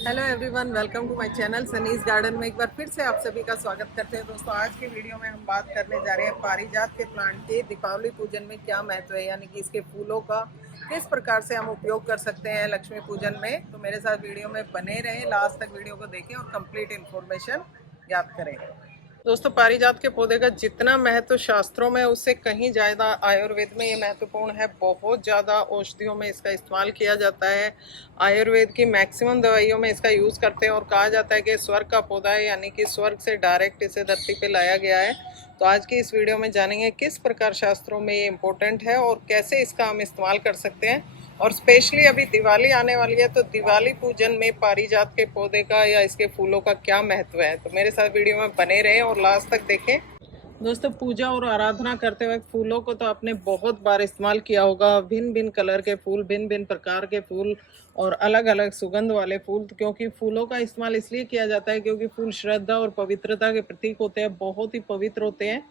Hello everyone, welcome to my channel Sunny's garden में एक बार फिर से आप सभी का स्वागत करते हैं। दोस्तों, आज की वीडियो में हम बात करने जा रहे हैं पारिजात के प्लांट के दीपावली पूजन में क्या महत्व है, यानी कि इसके फूलों का किस प्रकार से हम उपयोग कर सकते हैं लक्ष्मी पूजन में। तो मेरे साथ वीडियो में बने रहें, लास्ट तक वीडियो को देखें और कंप्लीट इन्फॉर्मेशन याद करें। दोस्तों, पारिजात के पौधे का जितना महत्व शास्त्रों में उससे कहीं ज़्यादा आयुर्वेद में ये महत्वपूर्ण है। बहुत ज़्यादा औषधियों में इसका इस्तेमाल किया जाता है। आयुर्वेद की मैक्सिमम दवाइयों में इसका यूज़ करते हैं और कहा जाता है कि स्वर्ग का पौधा है, यानी कि स्वर्ग से डायरेक्ट इसे धरती पे लाया गया है। तो आज की इस वीडियो में जानेंगे किस प्रकार शास्त्रों में ये इम्पोर्टेंट है और कैसे इसका हम इस्तेमाल कर सकते हैं। और स्पेशली अभी दिवाली आने वाली है, तो दिवाली पूजन में पारिजात के पौधे का या इसके फूलों का क्या महत्व है। तो मेरे साथ वीडियो में बने रहें और लास्ट तक देखें। दोस्तों, पूजा और आराधना करते वक्त फूलों को तो आपने बहुत बार इस्तेमाल किया होगा। भिन्न भिन्न कलर के फूल, भिन्न भिन्न प्रकार के फूल और अलग अलग सुगंध वाले फूल। क्योंकि फूलों का इस्तेमाल इसलिए किया जाता है क्योंकि फूल श्रद्धा और पवित्रता के प्रतीक होते हैं, बहुत ही पवित्र होते हैं।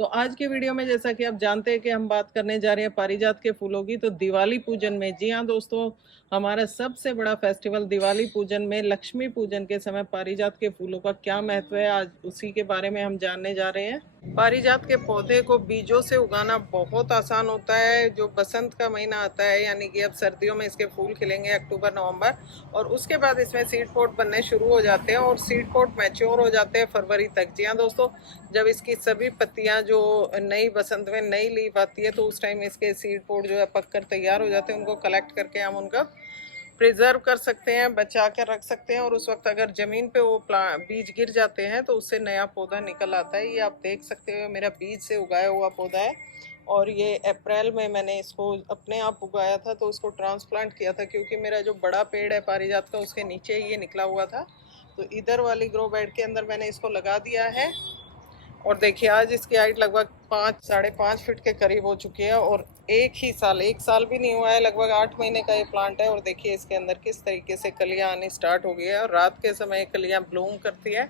तो आज के वीडियो में जैसा कि आप जानते हैं कि हम बात करने जा रहे हैं पारिजात के फूलों की, तो दिवाली पूजन में, जी हाँ दोस्तों, हमारा सबसे बड़ा फेस्टिवल दिवाली पूजन में लक्ष्मी पूजन के समय पारिजात के फूलों का क्या महत्व है, आज उसी के बारे में हम जानने जा रहे हैं। पारिजात के पौधे को बीजों से उगाना बहुत आसान होता है। जो बसंत का महीना आता है, यानी कि अब सर्दियों में इसके फूल खिलेंगे अक्टूबर नवंबर, और उसके बाद इसमें सीड पोट बनने शुरू हो जाते हैं और सीड पोट मैच्योर हो जाते हैं फरवरी तक। जी हाँ दोस्तों, जब इसकी सभी पत्तियां जो नई बसंत में नई लीफ आती है, तो उस टाइम इसके सीड पोट जो है पककर तैयार हो जाते हैं। उनको कलेक्ट करके हम उनका प्रिजर्व कर सकते हैं, बचा कर रख सकते हैं। और उस वक्त अगर ज़मीन पे वो बीज गिर जाते हैं तो उससे नया पौधा निकल आता है। ये आप देख सकते हो, मेरा बीज से उगाया हुआ पौधा है और ये अप्रैल में मैंने इसको अपने आप उगाया था। तो उसको ट्रांसप्लांट किया था क्योंकि मेरा जो बड़ा पेड़ है पारिजात का, उसके नीचे ये निकला हुआ था। तो इधर वाली ग्रो बेड के अंदर मैंने इसको लगा दिया है। और देखिए, आज इसकी हाइट लगभग 5-5.5 फीट के करीब हो चुकी है और एक साल भी नहीं हुआ है, लगभग 8 महीने का ये प्लांट है। और देखिए इसके अंदर किस तरीके से कलियां आनी स्टार्ट हो गई है। और रात के समय कलियां ब्लूम करती है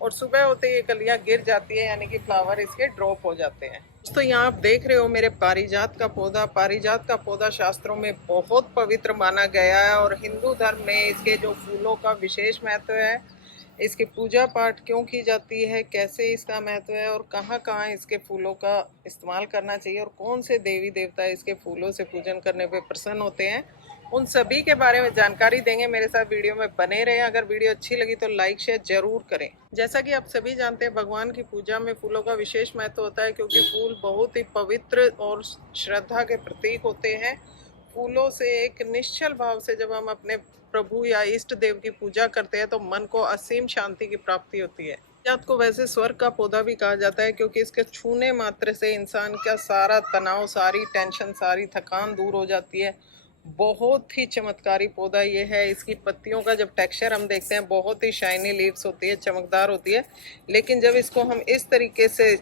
और सुबह होते ही ये कलियां गिर जाती है, यानी कि फ्लावर इसके ड्रॉप हो जाते हैं। तो यहाँ आप देख रहे हो मेरे पारिजात का पौधा। पारिजात का पौधा शास्त्रों में बहुत पवित्र माना गया है और हिंदू धर्म में इसके जो फूलों का विशेष महत्व है, इसकी पूजा पाठ क्यों की जाती है, कैसे इसका महत्व है और कहाँ कहाँ इसके फूलों का इस्तेमाल करना चाहिए और कौन से देवी देवता इसके फूलों से पूजन करने पे प्रसन्न होते हैं, उन सभी के बारे में जानकारी देंगे। मेरे साथ वीडियो में बने रहें। अगर वीडियो अच्छी लगी तो लाइक शेयर जरूर करें। जैसा कि आप सभी जानते हैं, भगवान की पूजा में फूलों का विशेष महत्व होता है क्योंकि फूल बहुत ही पवित्र और श्रद्धा के प्रतीक होते हैं। फूलों से एक निश्चल भाव से जब हम अपने प्रभु या इष्ट देव की पूजा करते हैं तो मन को असीम शांति की प्राप्ति होती है। पारिजात को वैसे स्वर्ग का पौधा भी कहा जाता है क्योंकि इसके छूने मात्र से इंसान का सारा तनाव, सारी टेंशन, सारी थकान दूर हो जाती है। बहुत ही चमत्कारी पौधा ये है। इसकी पत्तियों का जब टेक्सचर हम देखते हैं, बहुत ही शाइनी लीव्स होती है, चमकदार होती है। लेकिन जब इसको हम इस तरीके से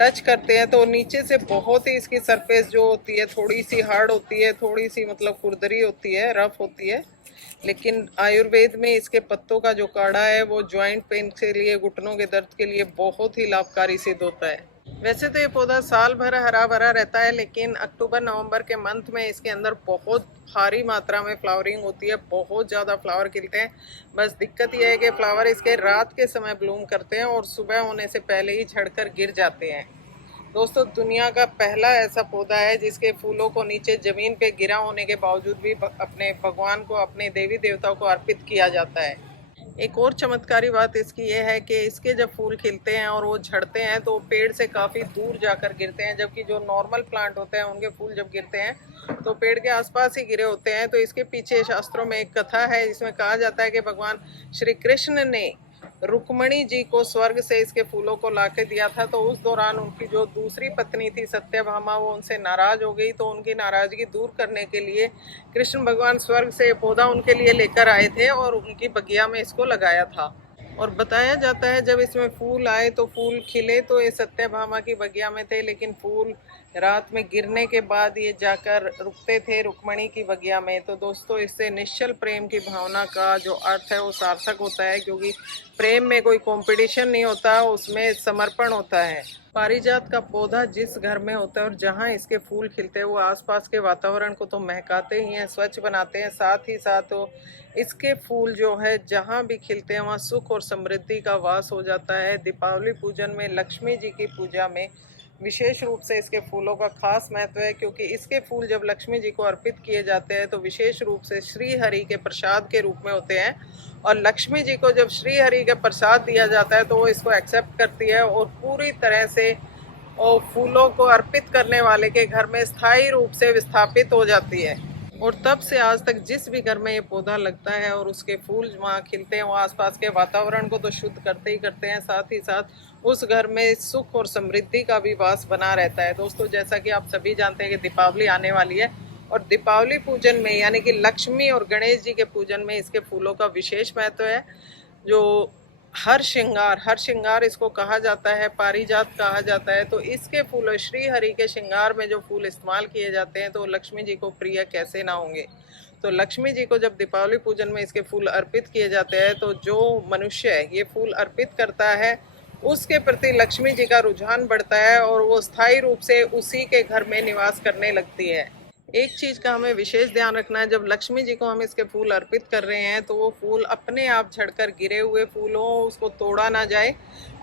टच करते हैं तो नीचे से बहुत ही इसकी सरफेस जो होती है थोड़ी सी हार्ड होती है, थोड़ी सी मतलब खुरदरी होती है, रफ होती है। लेकिन आयुर्वेद में इसके पत्तों का जो काढ़ा है वो जॉइंट पेन के लिए, घुटनों के दर्द के लिए बहुत ही लाभकारी सिद्ध होता है। वैसे तो ये पौधा साल भर हरा भरा रहता है, लेकिन अक्टूबर नवंबर के मंथ में इसके अंदर बहुत भारी मात्रा में फ्लावरिंग होती है, बहुत ज़्यादा फ्लावर खिलते हैं। बस दिक्कत यह है कि फ्लावर इसके रात के समय ब्लूम करते हैं और सुबह होने से पहले ही झड़कर गिर जाते हैं। दोस्तों, दुनिया का पहला ऐसा पौधा है जिसके फूलों को नीचे जमीन पे गिरा होने के बावजूद भी अपने भगवान को, अपने देवी देवताओं को अर्पित किया जाता है। एक और चमत्कारी बात इसकी यह है कि इसके जब फूल खिलते हैं और वो झड़ते हैं तो पेड़ से काफ़ी दूर जाकर गिरते हैं, जबकि जो नॉर्मल प्लांट होते हैं उनके फूल जब गिरते हैं तो पेड़ के आसपास ही गिरे होते हैं। तो इसके पीछे शास्त्रों में एक कथा है जिसमें कहा जाता है कि भगवान श्री कृष्ण ने रुक्मणी जी को स्वर्ग से इसके फूलों को लाके दिया था। तो उस दौरान उनकी जो दूसरी पत्नी थी सत्यभामा, वो उनसे नाराज हो गई। तो उनकी नाराजगी दूर करने के लिए कृष्ण भगवान स्वर्ग से पौधा उनके लिए लेकर आए थे और उनकी बगिया में इसको लगाया था। और बताया जाता है जब इसमें फूल आए तो फूल खिले तो ये सत्यभामा की बगिया में थे, लेकिन फूल रात में गिरने के बाद ये जाकर रुकते थे रुक्मणी की बगिया में। तो दोस्तों इससे निश्चल प्रेम की भावना का जो अर्थ है वो सार्थक होता है, क्योंकि प्रेम में कोई कंपटीशन नहीं होता, उसमें समर्पण होता है। पारिजात का पौधा जिस घर में होता है और जहाँ इसके फूल खिलते हैं वो आसपास के वातावरण को तो महकाते ही हैं, स्वच्छ बनाते हैं, साथ ही साथ वो इसके फूल जो है जहाँ भी खिलते हैं वहाँ सुख और समृद्धि का वास हो जाता है। दीपावली पूजन में, लक्ष्मी जी की पूजा में विशेष रूप से इसके फूलों का खास महत्व है, क्योंकि इसके फूल जब लक्ष्मी जी को अर्पित किए जाते हैं तो विशेष रूप से श्री हरि के प्रसाद के रूप में होते हैं। और लक्ष्मी जी को जब श्री हरि का प्रसाद दिया जाता है तो वो इसको एक्सेप्ट करती है और पूरी तरह से और फूलों को अर्पित करने वाले के घर में स्थायी रूप से विस्थापित हो जाती है। और तब से आज तक जिस भी घर में ये पौधा लगता है और उसके फूल वहाँ खिलते हैं, वो आसपास के वातावरण को तो शुद्ध करते ही करते हैं, साथ ही साथ उस घर में सुख और समृद्धि का भी वास बना रहता है। दोस्तों जैसा कि आप सभी जानते हैं कि दीपावली आने वाली है और दीपावली पूजन में यानी कि लक्ष्मी और गणेश जी के पूजन में इसके फूलों का विशेष महत्व है। जो हर श्रृंगार इसको कहा जाता है, पारिजात कहा जाता है। तो इसके फूल श्री हरि के श्रृंगार में जो फूल इस्तेमाल किए जाते हैं तो लक्ष्मी जी को प्रिय कैसे ना होंगे। तो लक्ष्मी जी को जब दीपावली पूजन में इसके फूल अर्पित किए जाते हैं तो जो मनुष्य ये फूल अर्पित करता है उसके प्रति लक्ष्मी जी का रुझान बढ़ता है और वो स्थायी रूप से उसी के घर में निवास करने लगती है। एक चीज़ का हमें विशेष ध्यान रखना है, जब लक्ष्मी जी को हम इसके फूल अर्पित कर रहे हैं तो वो फूल अपने आप झड़कर गिरे हुए फूल हो, उसको तोड़ा ना जाए,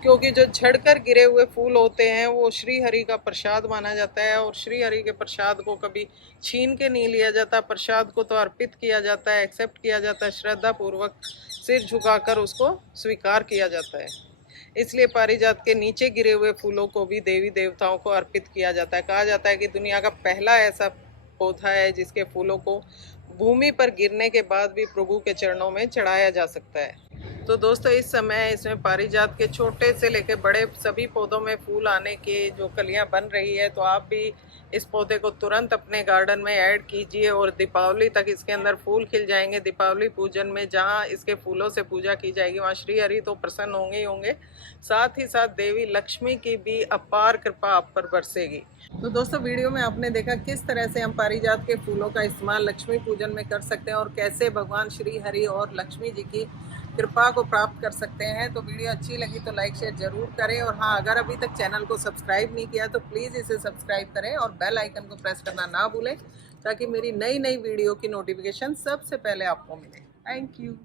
क्योंकि जो झड़कर गिरे हुए फूल होते हैं वो श्री हरि का प्रसाद माना जाता है और श्री हरि के प्रसाद को कभी छीन के नहीं लिया जाता। प्रसाद को तो अर्पित किया जाता है, एक्सेप्ट किया जाता है, श्रद्धा पूर्वक सिर झुकाकर उसको स्वीकार किया जाता है। इसलिए पारिजात के नीचे गिरे हुए फूलों को भी देवी देवताओं को अर्पित किया जाता है। कहा जाता है कि दुनिया का पहला ऐसा पौधा है जिसके फूलों को भूमि पर गिरने के बाद भी प्रभु के चरणों में चढ़ाया जा सकता है। तो दोस्तों इस समय इसमें पारिजात के छोटे से लेकर बड़े सभी पौधों में फूल आने की जो कलियां बन रही है, तो आप भी इस पौधे को तुरंत अपने गार्डन में ऐड कीजिए और दीपावली तक इसके अंदर फूल खिल जाएंगे। दीपावली पूजन में जहां इसके फूलों से पूजा की जाएगी वहां श्री हरि तो प्रसन्न होंगे ही होंगे, साथ ही साथ देवी लक्ष्मी की भी अपार कृपा आप पर बरसेगी। तो दोस्तों वीडियो में आपने देखा किस तरह से हम पारिजात के फूलों का इस्तेमाल लक्ष्मी पूजन में कर सकते हैं और कैसे भगवान श्री हरि और लक्ष्मी जी की कृपा को प्राप्त कर सकते हैं। तो वीडियो अच्छी लगी तो लाइक शेयर जरूर करें और हाँ, अगर अभी तक चैनल को सब्सक्राइब नहीं किया तो प्लीज़ इसे सब्सक्राइब करें और बेल आइकन को प्रेस करना ना भूलें, ताकि मेरी नई वीडियो की नोटिफिकेशन सबसे पहले आपको मिले। Thank you.